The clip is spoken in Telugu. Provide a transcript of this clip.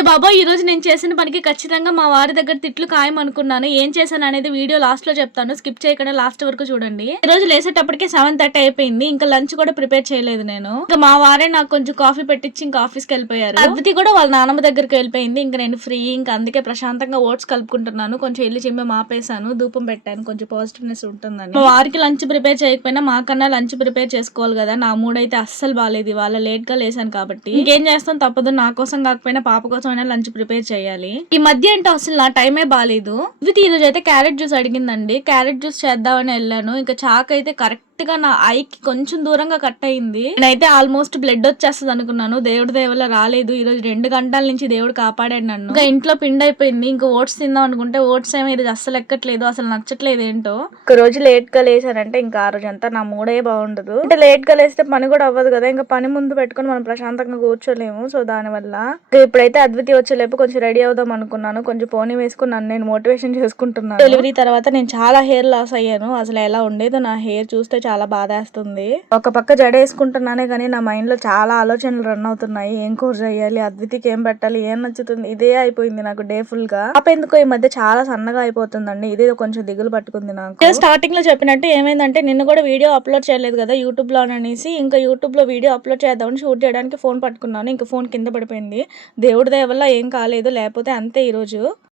అయ్య బాబోయ్! ఈ రోజు నేను చేసిన పనికి ఖచ్చితంగా మా వారి దగ్గర తిట్లు ఖాయమనుకున్నాను. ఏం చేశాను అనేది వీడియో లాస్ట్‌లో చెప్తాను. స్కిప్ చేయకుండా లాస్ట్ వరకు చూడండి. ఈ రోజు లేసేటప్పటికే 7:30 అయిపోయింది. ఇంకా లంచ్ కూడా ప్రిపేర్ చేయలేదు నేను. ఇంకా మా వారే నాకు కొంచెం కాఫీ పెట్టిచ్చి ఇంకా ఆఫీస్‌కెళ్ళిపోయారు. అద్వితి కూడా వాళ్ళ నాన్నమ్మ దగ్గరికి వెళ్ళిపోయింది. ఇంక నేను ఫ్రీ. ఇంకా అందుకే ప్రశాంతంగా ఓట్స్ కలుపుకుంటున్నాను. కొంచెం ఇల్లు చిమ్మి మాపేసాను. ధూపం పెట్టాను. కొంచెం పాజిటివ్‌నెస్ ఉంటుందని. మా వారికి లంచ్ ప్రిపేర్ చేయకపోయినా మాకన్నా లంచ్ ప్రిపేర్ చేసుకోవాలి కదా! నా మూడైతే అస్సలు బాలేదు ఇవాళ. లేట్‌గా లేసాను కాబట్టి. ఇంకేం చేస్తాం తప్పదు. నా కోసం కాకపోయినా పాప కోసమైనా లంచ్ ప్రిపేర్ చేయాలి. ఈ మధ్య ఏంటో అసలు నా టైమే బాలేదు. ఇది ఈ రోజు అయితే క్యారెట్ జ్యూస్ అడిగిందండి. క్యారెట్ జ్యూస్ చేద్దామని వెళ్ళాను. ఇంకా చాక్ అయితే కరెక్ట్ గా నా ఐకి కొంచెం దూరంగా కట్ అయింది. నేనైతే ఆల్మోస్ట్ బ్లడ్ వచ్చేస్తుంది అనుకున్నాను. దేవుడి దయ వల్ల రాలేదు. ఈ రోజు 2 గంటల నుంచి దేవుడు కాపాడాడు నన్ను. ఇంకా ఇంట్లో పిండి అయిపోయింది. ఇంకా ఓట్స్ తిందాం అనుకుంటే ఓట్స్ ఏమో ఈరోజు అస్సలు ఎక్కట్లేదు. అసలు నచ్చట్లేదు ఏంటో. ఒక రోజు లేట్ గా లేసానంటే ఇంకా ఆ రోజు అంతా నా మూడే బాగుండదు. అంటే లేట్ గా లేస్తే పని కూడా అవ్వదు కదా. ఇంకా పని ముందు పెట్టుకుని మనం ప్రశాంతంగా కూర్చోలేము. సో దాని వల్ల ఇప్పుడైతే అద్వితి వచ్చేలేపు కొంచెం రెడీ అవుదాం అనుకున్నాను. కొంచెం పోనీ వేసుకుని నన్ను నేను మోటివేషన్ చేసుకుంటున్నాను. డెలివరీ తర్వాత నేను చాలా హెయిర్ లాస్ అయ్యాను. అసలు ఎలా ఉండేదో నా హెయిర్ చూస్తే చాలా బాధేస్తుంది. ఒక పక్క జడ వేసుకుంటున్నానే కానీ నా మైండ్ లో చాలా ఆలోచనలు రన్ అవుతున్నాయి. ఏం కూర చేయాలి, అద్వితికి ఏం పెట్టాలి, ఏం నచ్చుతుంది, ఇదే అయిపోయింది నాకు డే ఫుల్ గా. ఎందుకో ఈ మధ్య చాలా సన్నగా అయిపోతుందండి. ఇదే కొంచెం దిగులు పట్టుకుంది నాకు. స్టార్టింగ్ లో చెప్పినట్టు ఏమైందంటే నిన్న కూడా వీడియో అప్లోడ్ చేయలేదు కదా యూట్యూబ్ లో అనేసి ఇంకా యూట్యూబ్ లో వీడియో అప్లోడ్ చేద్దామని షూట్ చేయడానికి ఫోన్ పట్టుకున్నాను. ఇంకా ఫోన్ కింద పడిపోయింది. దేవుడి దయ వల్ల ఏం కాలేదు. లేకపోతే అంతే ఈ రోజు.